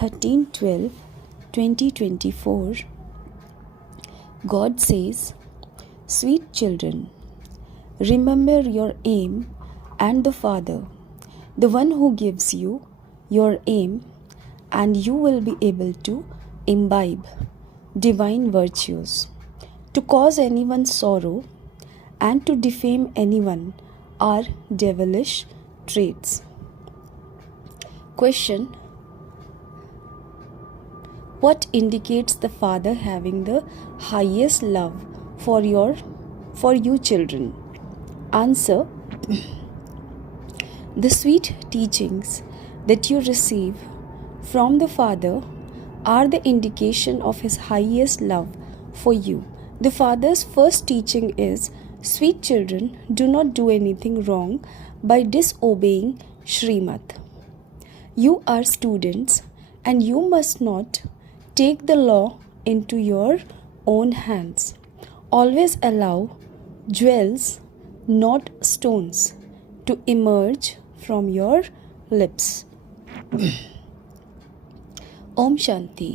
13/12/2024, God says, "Sweet children, remember your aim and the Father, the one who gives you your aim, and you will be able to imbibe divine virtues. To cause anyone sorrow and to defame anyone are devilish traits." Question: what indicates the Father having the highest love for you children? Answer: the sweet teachings that you receive from the Father are the indication of His highest love for you. The Father's first teaching is, "Sweet children, do not do anything wrong by disobeying Srimad. You are students and you must not take the law into your own hands. Always allow jewels, not stones, to emerge from your lips." Om Shanti.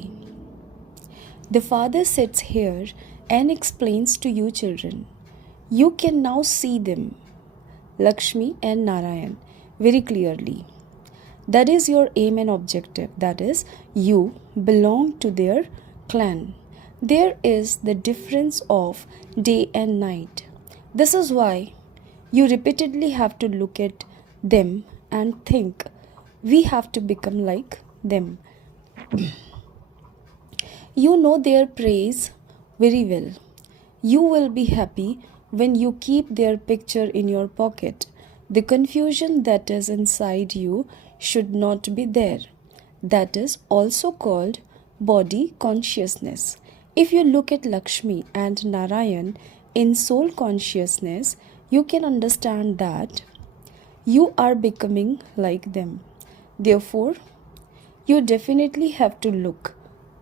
The Father sits here and explains to you children. You can now see them, Lakshmi and Narayan, very clearly. That is your aim and objective. That is, you belong to their clan. There is the difference of day and night. This is why you repeatedly have to look at them and think, we have to become like them. You know their praise very well. You will be happy when you keep their picture in your pocket. The confusion that is inside you should not be there. That is also called body consciousness. If you look at Lakshmi and Narayan in soul consciousness, you can understand that you are becoming like them. Therefore, you definitely have to look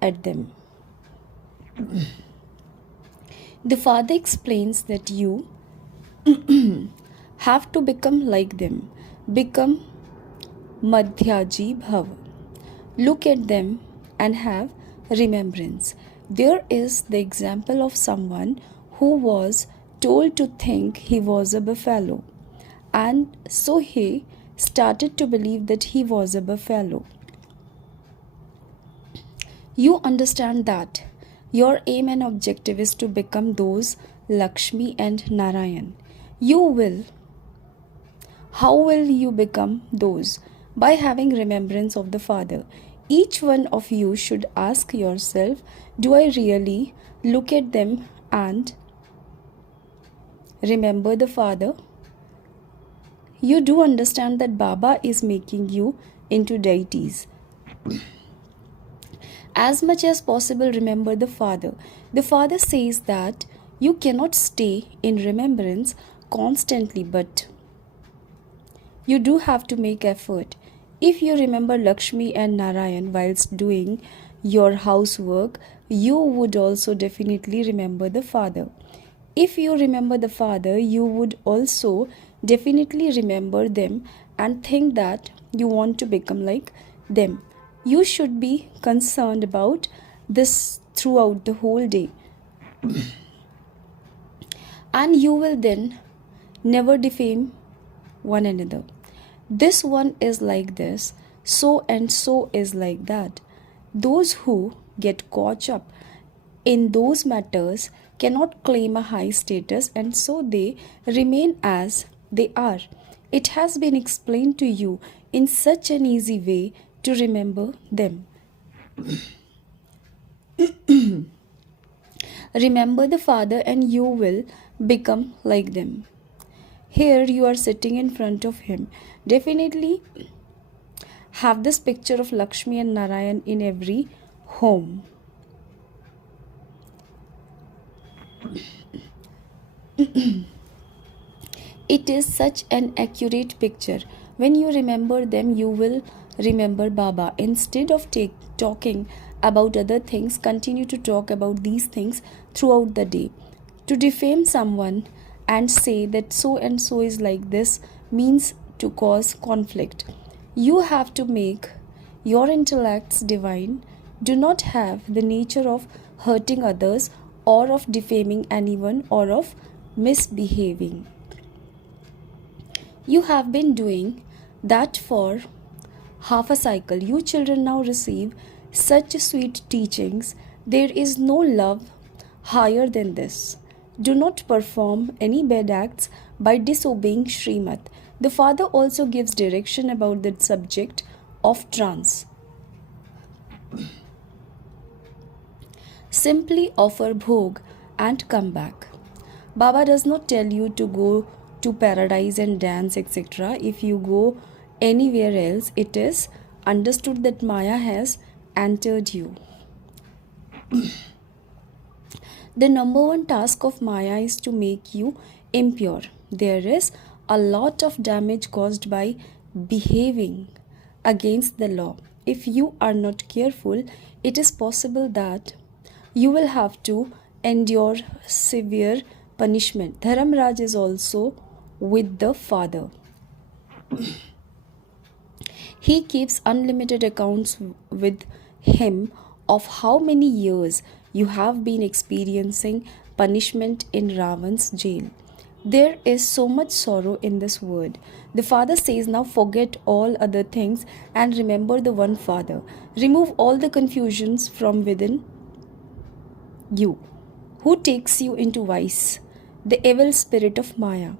at them. The Father explains that you have to become like them. Become Madhyaji Bhav. Look at them and have remembrance. There is the example of someone who was told to think he was a buffalo, and so he started to believe that he was a buffalo. You understand that your aim and objective is to become those Lakshmi and Narayan. How will you become those? By having remembrance of the Father. Each one of you should ask yourself, do I really look at them and remember the Father? You do understand that Baba is making you into deities. As much as possible, remember the Father. The Father says that you cannot stay in remembrance constantly, but you do have to make effort. If you remember Lakshmi and Narayan whilst doing your housework, you would also definitely remember the Father. If you remember the Father, you would also definitely remember them and think that you want to become like them. You should be concerned about this throughout the whole day. And you will then never defame one another. This one is like this, so and so is like that. Those who get caught up in those matters cannot claim a high status, and so they remain as they are. It has been explained to you in such an easy way to remember them. Remember the Father and you will become like them. Here you are sitting in front of Him. Definitely have this picture of Lakshmi and Narayan in every home. It is such an accurate picture. When you remember them, you will remember Baba. Instead of talking about other things, continue to talk about these things throughout the day. To defame someone and say that so and so is like this means to cause conflict. You have to make Your intellects divine do not have the nature of hurting others or of defaming anyone or of misbehaving. You have been doing that for half a cycle. You children now receive such sweet teachings. There is no love higher than this. Do not perform any bad acts by disobeying Srimad. The father also gives direction about the subject of trance. Simply offer bhog and come back. Baba does not tell you to go to paradise and dance, etc. If you go anywhere else, it is understood that Maya has entered you. The number one task of Maya is to make you impure. There is a lot of damage caused by behaving against the law. If you are not careful, it is possible that you will have to endure severe punishment. Dharamraj is also with the father. He keeps unlimited accounts with him of how many years you have been experiencing punishment in Ravan's jail. There is so much sorrow in this word. The father says, now forget all other things and remember the one father. Remove all the confusions from within you. Who takes you into vice? The evil spirit of Maya.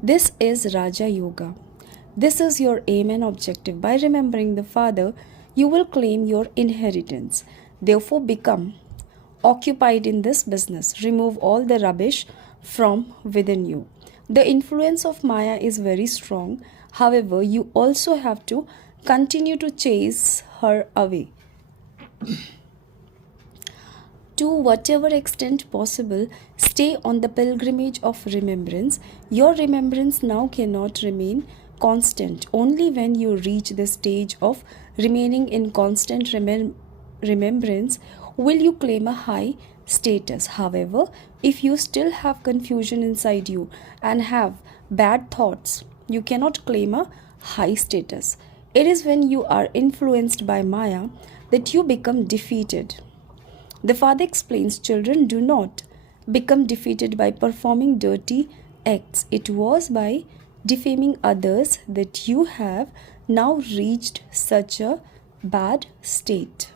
This is Raja Yoga. This is your aim and objective. By remembering the father, you will claim your inheritance. Therefore, become occupied in this business. Remove all the rubbish from within you. The influence of Maya is very strong. However, you also have to continue to chase her away. To whatever extent possible, stay on the pilgrimage of remembrance. Your remembrance now cannot remain constant. Only when you reach the stage of remaining in constant remembrance will you claim a high status. However, if you still have confusion inside you and have bad thoughts, you cannot claim a high status. It is when you are influenced by Maya that you become defeated. The father explains, children, do not become defeated by performing dirty acts. It was by defaming others that you have now reached such a bad state.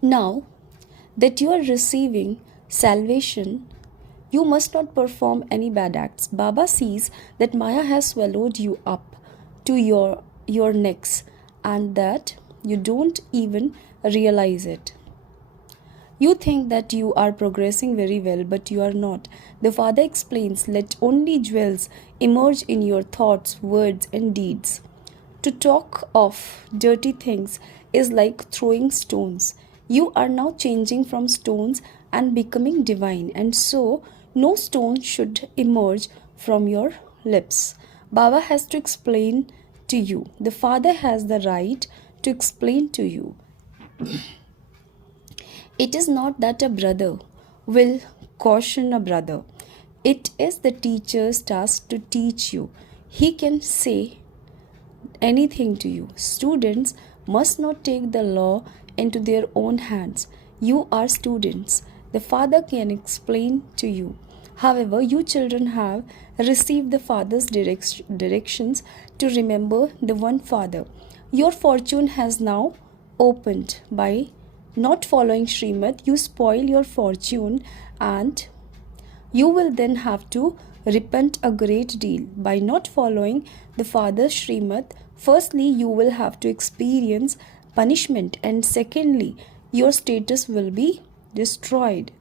Now that you are receiving salvation, you must not perform any bad acts. Baba sees that Maya has swallowed you up to your necks and that you don't even realize it. You think that you are progressing very well, but you are not. The father explains, let only jewels emerge in your thoughts, words, and deeds. To talk of dirty things is like throwing stones. You are now changing from stones and becoming divine, and so no stone should emerge from your lips. Baba has to explain to you. The father has the right to explain to you. It is not that a brother will caution a brother. It is the teacher's task to teach you. He can say anything to you. Students must not take the law into their own hands. You are students. The father can explain to you. However, you children have received the father's directions to remember the one father. Your fortune has now opened. By not following Srimad, you spoil your fortune and you will then have to repent a great deal. By not following the father's Srimad, firstly, you will have to experience punishment, and secondly, your status will be destroyed.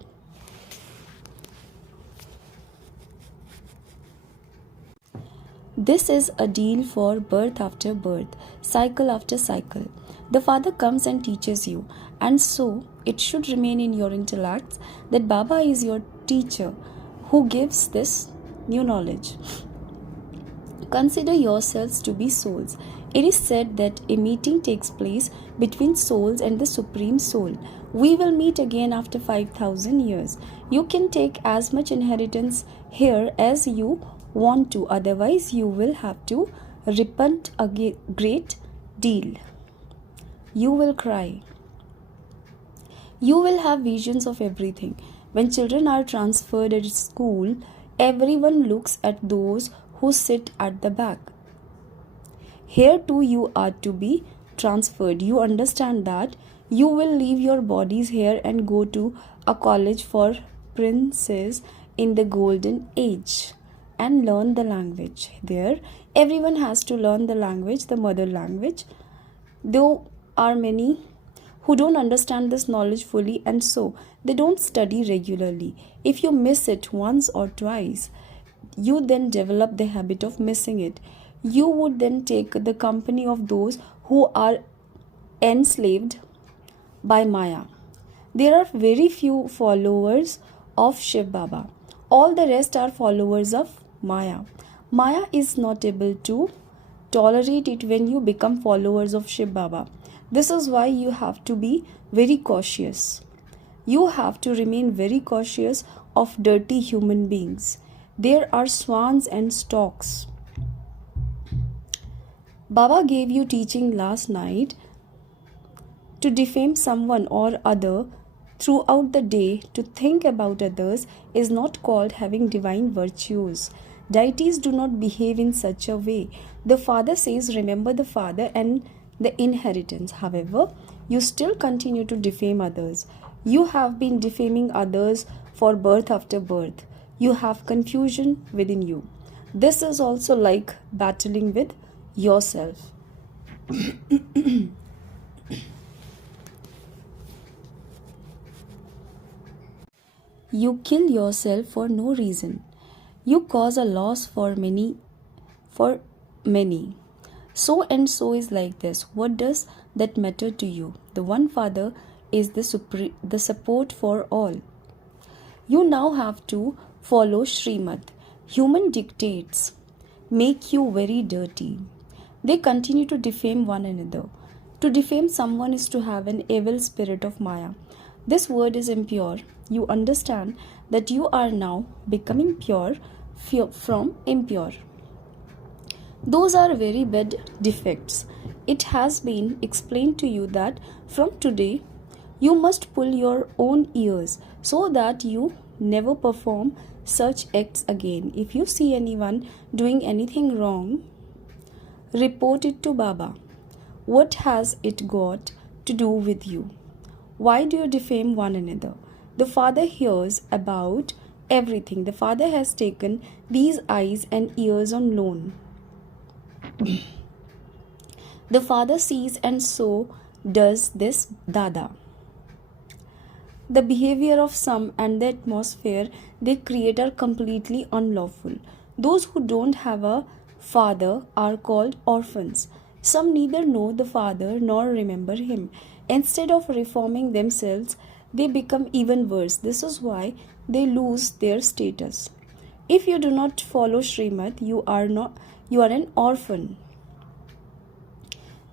This is a deal for birth after birth, cycle after cycle. The father comes and teaches you, and so it should remain in your intellects that Baba is your teacher who gives this new knowledge. Consider yourselves to be souls. It is said that a meeting takes place between souls and the Supreme Soul. We will meet again after 5,000 years. You can take as much inheritance here as you want to, otherwise, you will have to repent a great deal. You will cry. You will have visions of everything. When children are transferred at school, everyone looks at those who sit at the back. Here too you are to be transferred. You understand that you will leave your bodies here and go to a college for princes in the golden age and learn the language. There, everyone has to learn the language, the mother language. Though are many who don't understand this knowledge fully, and so they don't study regularly. If you miss it once or twice, you then develop the habit of missing it. You would then take the company of those who are enslaved by Maya. There are very few followers of Shiv Baba. All the rest are followers of Maya. Maya is not able to tolerate it when you become followers of Shiv Baba. This is why you have to be very cautious. You have to remain very cautious of dirty human beings. There are swans and storks. Baba gave you teaching last night to defame someone or other throughout the day. To think about others is not called having divine virtues. Deities do not behave in such a way. The Father says, remember the Father and the inheritance. However, you still continue to defame others. You have been defaming others for birth after birth. You have confusion within you. This is also like battling with yourself. You kill yourself for no reason. You cause a loss for many. So and so is like this. What does that matter to you? The one Father is the support for all. You now have to follow Srimad. Human dictates make you very dirty. They continue to defame one another. To defame someone is to have an evil spirit of Maya. This word is impure. You understand that you are now becoming pure from impure. Those are very bad defects. It has been explained to you that from today you must pull your own ears so that you never perform such acts again. If you see anyone doing anything wrong, report it to Baba. What has it got to do with you? Why do you defame one another? The Father hears about everything. The Father has taken these eyes and ears on loan. The Father sees, and so does this Dada. The behavior of some and the atmosphere they create are completely unlawful. Those who don't have a father are called orphans. Some neither know the Father nor remember him. Instead of reforming themselves, they become even worse. This is why they lose their status. If you do not follow Srimad, you are an orphan.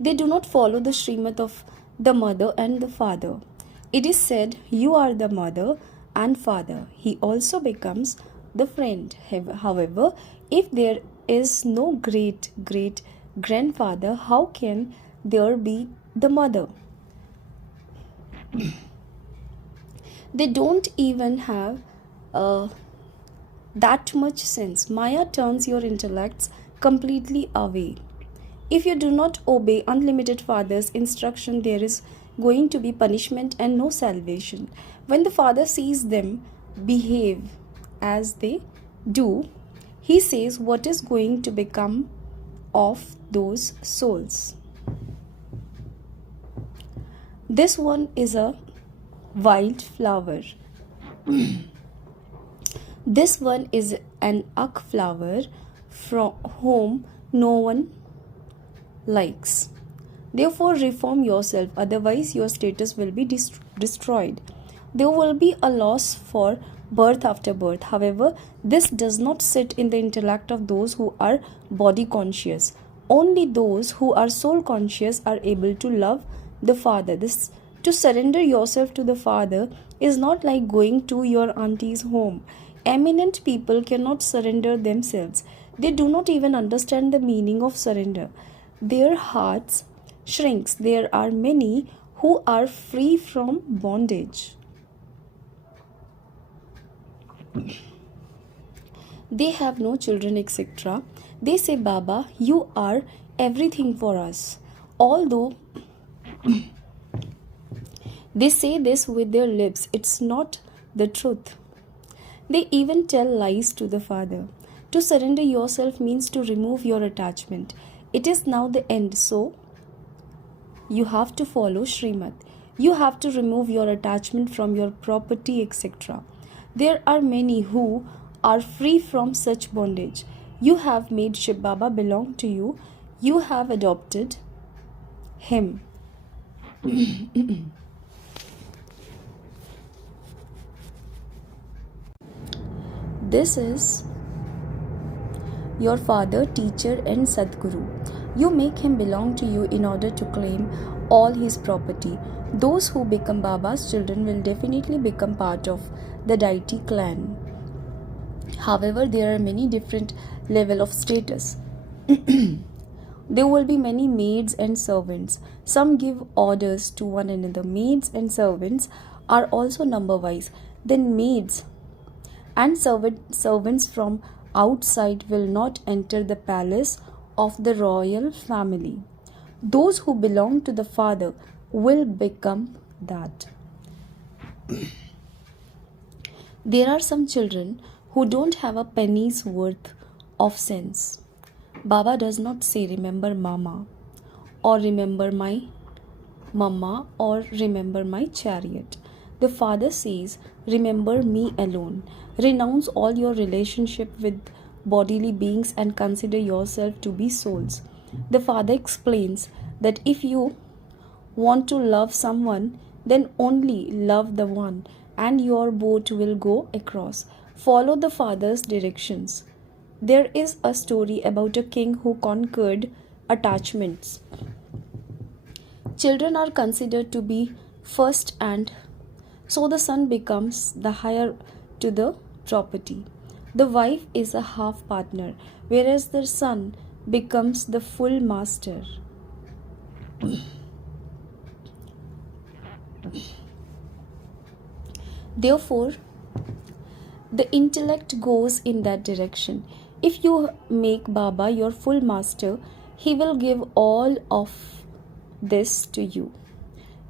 They do not follow the Srimad of the mother and the father. It is said, you are the mother and father. He also becomes the friend. However, if there is no great grandfather, how can there be the mother? They don't even have that much sense. Maya turns your intellects completely away. If you do not obey unlimited Father's instruction, there is going to be punishment and no salvation. When the Father sees them behave as they do, he says, what is going to become of those souls? This one is a wild flower. This one is an uck flower from whom no one likes. Therefore, reform yourself, otherwise your status will be destroyed. There will be a loss for birth after birth. However, this does not sit in the intellect of those who are body conscious. Only those who are soul conscious are able to love the Father. This to surrender yourself to the Father is not like going to your auntie's home. Eminent people cannot surrender themselves. They do not even understand the meaning of surrender. Their hearts shrinks. There are many who are free from bondage. They have no children, etc. They say, Baba, you are everything for us. Although they say this with their lips, it's not the truth. They even tell lies to the Father. To surrender yourself means to remove your attachment. It is now the end, so you have to follow Srimad. You have to remove your attachment from your property, etc. There are many who are free from such bondage. You have made Shiv Baba belong to you. You have adopted him. This is your father, teacher, and Sadguru. You make him belong to you in order to claim all his property. Those who become Baba's children will definitely become part of the deity clan. However, there are many different levels of status. There will be many maids and servants. Some give orders to one another. Maids and servants are also number wise. Then maids and servants from outside will not enter the palace of the royal family. Those who belong to the Father will become that. There are some children who don't have a penny's worth of sense. Baba does not say, remember Mama, or remember my Mama, or remember my chariot. The Father says, remember me alone. Renounce all your relationship with bodily beings and consider yourself to be souls. The Father explains that if you want to love someone, then only love the one, and your boat will go across. Follow the Father's directions. There is a story about a king who conquered attachments. Children are considered to be first, and so the son becomes the heir to the property. The wife is a half partner, whereas the son becomes the full master. Therefore, the intellect goes in that direction. If you make Baba your full master, he will give all of this to you.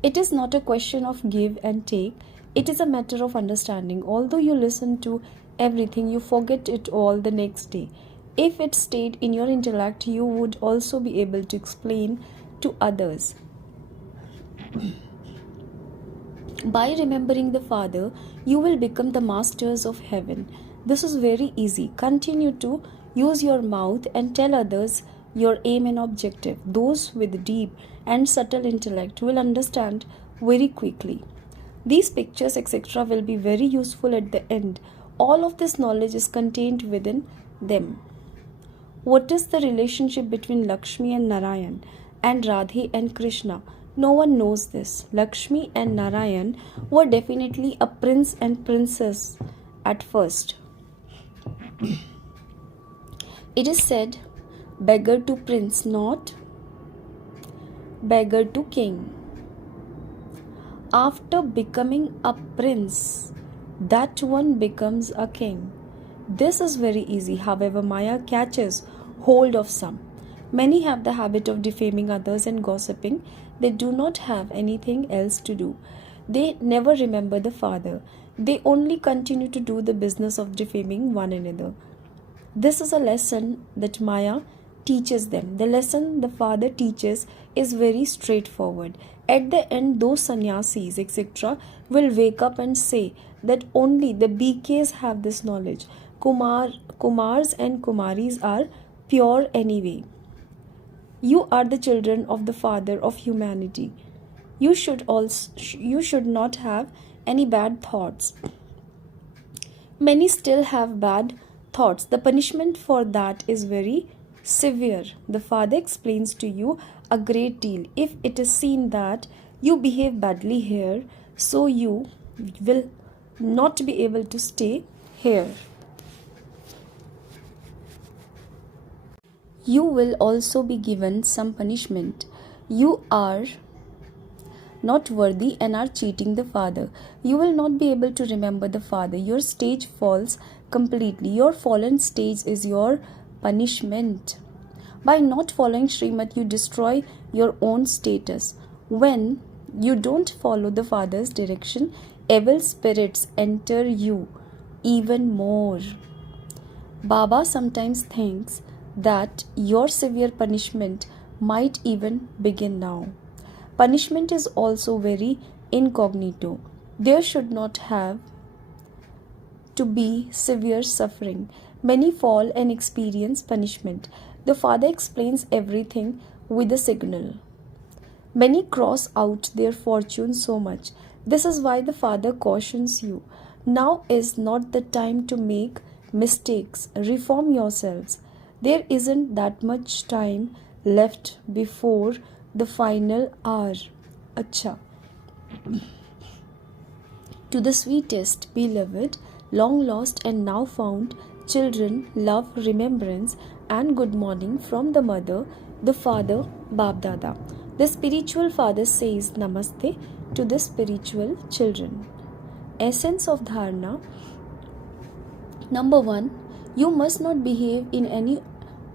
It is not a question of give and take. It is a matter of understanding. Although you listen to everything, you forget it all the next day. If it stayed in your intellect, you would also be able to explain to others. By remembering the Father, you will become the masters of heaven. This is very easy. Continue to use your mouth and tell others your aim and objective. Those with deep and subtle intellect will understand very quickly. These pictures, etc., will be very useful at the end. All of this knowledge is contained within them. What is the relationship between Lakshmi and Narayan, and Radhe and Krishna? No one knows this. Lakshmi and Narayan were definitely a prince and princess at first. It is said, beggar to prince, not beggar to king. After becoming a prince, that one becomes a king. This is very easy. However, Maya catches hold of some. Many have the habit of defaming others and gossiping. They do not have anything else to do. They never remember the Father. They only continue to do the business of defaming one another. This is a lesson that Maya teaches them. The lesson the Father teaches is very straightforward. At the end, those sannyasis, etc., will wake up and say that only the BKs have this knowledge. Kumars and Kumaris are pure anyway. You are the children of the Father of humanity. You should not have any bad thoughts. Many still have bad thoughts. The punishment for that is very severe. The Father explains to you a great deal. If it is seen that you behave badly here, so you will not be able to stay here. You will also be given some punishment. You are not worthy and are cheating the Father. You will not be able to remember the Father. Your stage falls completely. Your fallen stage is your punishment. By not following Srimad, you destroy your own status. When you don't follow the Father's direction, evil spirits enter you even more. Baba sometimes thinks that your severe punishment might even begin now. Punishment is also very incognito. There should not have to be severe suffering. Many fall and experience punishment. The Father explains everything with a signal. Many cross out their fortune so much. This is why the Father cautions you. Now is not the time to make mistakes. Reform yourselves. There isn't that much time left before the final hour. Acha. To the sweetest, beloved, long lost and now found children, love, remembrance, and good morning from the mother, the father, Bab Dada. The spiritual father says Namaste to the spiritual children. Essence of Dharana. Number 1. You must not behave in any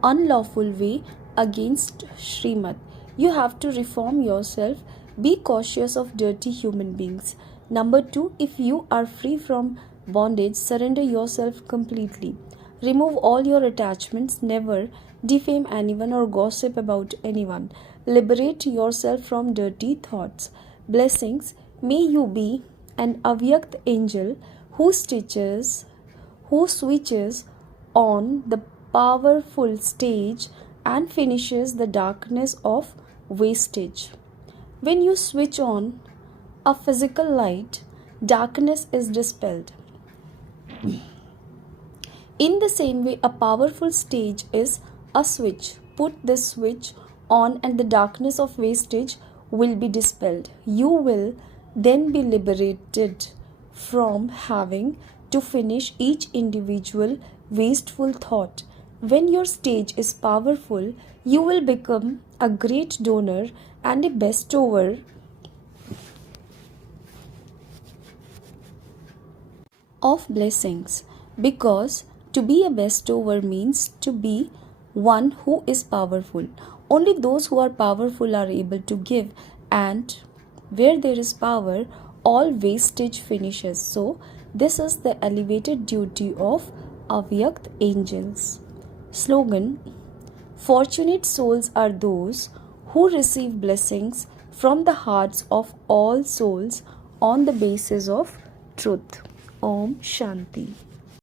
unlawful way against Srimad. You have to reform yourself. Be cautious of dirty human beings. Number 2. If you are free from bondage, surrender yourself completely. Remove all your attachments. Never defame anyone or gossip about anyone. Liberate yourself from dirty thoughts. Blessings. May you be an avyakt angel who switches on the powerful stage and finishes the darkness of wastage. When you switch on a physical light, darkness is dispelled. In the same way, a powerful stage is a switch. Put this switch on and the darkness of wastage will be dispelled. You will then be liberated from having to finish each individual wasteful thought. When your stage is powerful, you will become a great donor and a bestower of blessings, because to be a bestower means to be one who is powerful. Only those who are powerful are able to give, and where there is power, all wastage finishes. So, this is the elevated duty of Avyakt angels. Slogan: Fortunate souls are those who receive blessings from the hearts of all souls on the basis of truth. Om Shanti.